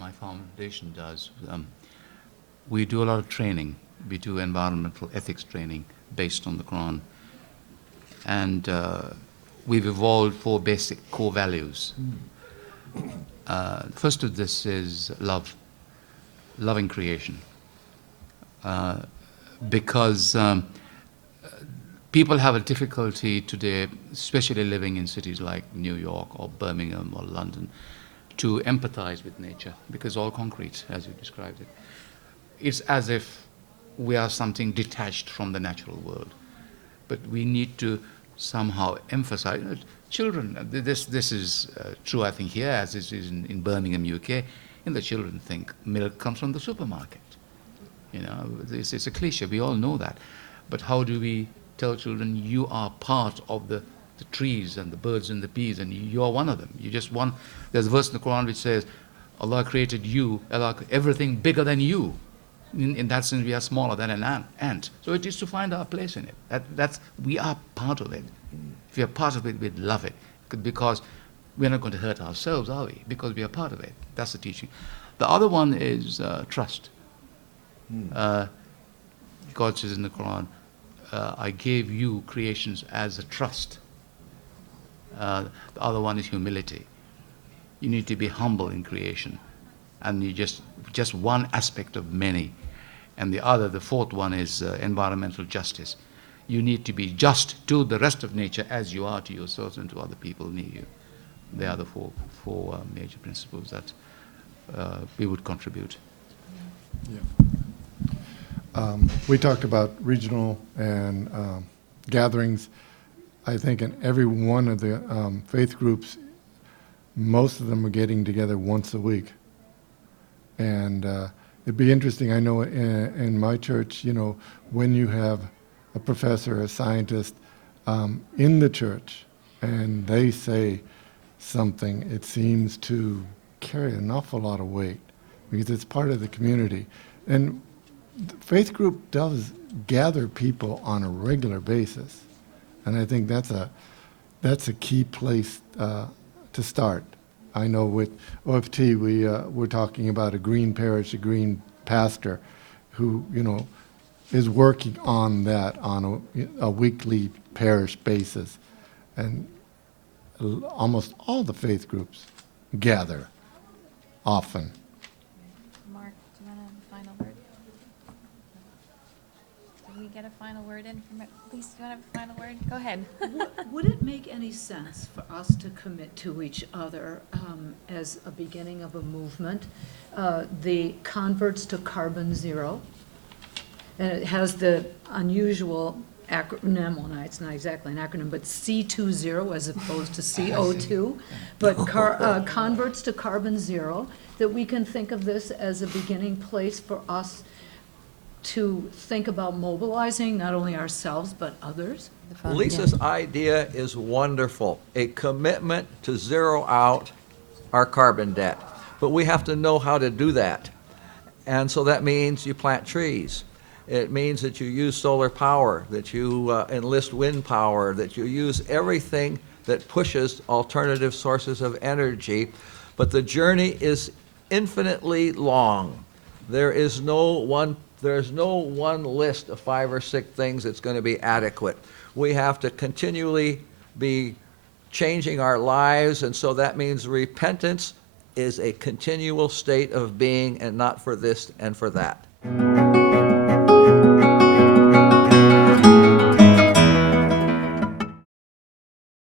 my foundation does. We do a lot of training. We do environmental ethics training based on the Quran. And we've evolved 4 basic core values. First of this is love, loving creation. Because people have a difficulty today, especially living in cities like New York or Birmingham or London, to empathize with nature, because all concrete, as you described it. It's as if we are something detached from the natural world. But we need to somehow emphasize, children, this is true, I think, here, as it is in Birmingham, UK, and the children think milk comes from the supermarket. You know, it's a cliche, we all know that. But how do we tell children, you are part of the trees and the birds and the bees, and you are one of them. You just one. There's a verse in the Quran which says, Allah created you, Allah, everything bigger than you. In that sense, we are smaller than an ant. So it is to find our place in it. We are part of it. If we are part of it, we love it. Because we're not going to hurt ourselves, are we? Because we are part of it. That's the teaching. The other one is trust. God says in the Quran, I gave you creations as a trust. The other one is humility. You need to be humble in creation. And you just one aspect of many. And the fourth one is environmental justice. You need to be just to the rest of nature as you are to yourselves and to other people near you. They are the four major principles that we would contribute. Yeah. We talked about regional and gatherings. I think in every one of the faith groups, most of them are getting together once a week. And it'd be interesting, I know in my church, you know, when you have a professor, a scientist in the church, and they say something, it seems to carry an awful lot of weight because it's part of the community. And the faith group does gather people on a regular basis. And I think that's a key place to start. I know with OFT, we're talking about a green parish, a green pastor who, you know, is working on that on a weekly parish basis. And almost all the faith groups gather often. Mark, do you want to have a final word? Did we get a final word in from it? Lisa, do you want to have a final word? Go ahead. Would it make any sense for us to commit to each other as a beginning of a movement, the Converts to Carbon Zero? And it has the unusual acronym, well, no, it's not exactly an acronym, but C20 as opposed to CO2. But Converts to Carbon Zero, that we can think of this as a beginning place for us to think about mobilizing not only ourselves but others. Lisa's idea is wonderful, a commitment to zero out our carbon debt. But we have to know how to do that. And so that means you plant trees. It means that you use solar power, that you enlist wind power, that you use everything that pushes alternative sources of energy. But the journey is infinitely long. There's no one list of 5 or 6 things that's going to be adequate. We have to continually be changing our lives, and so that means repentance is a continual state of being and not for this and for that.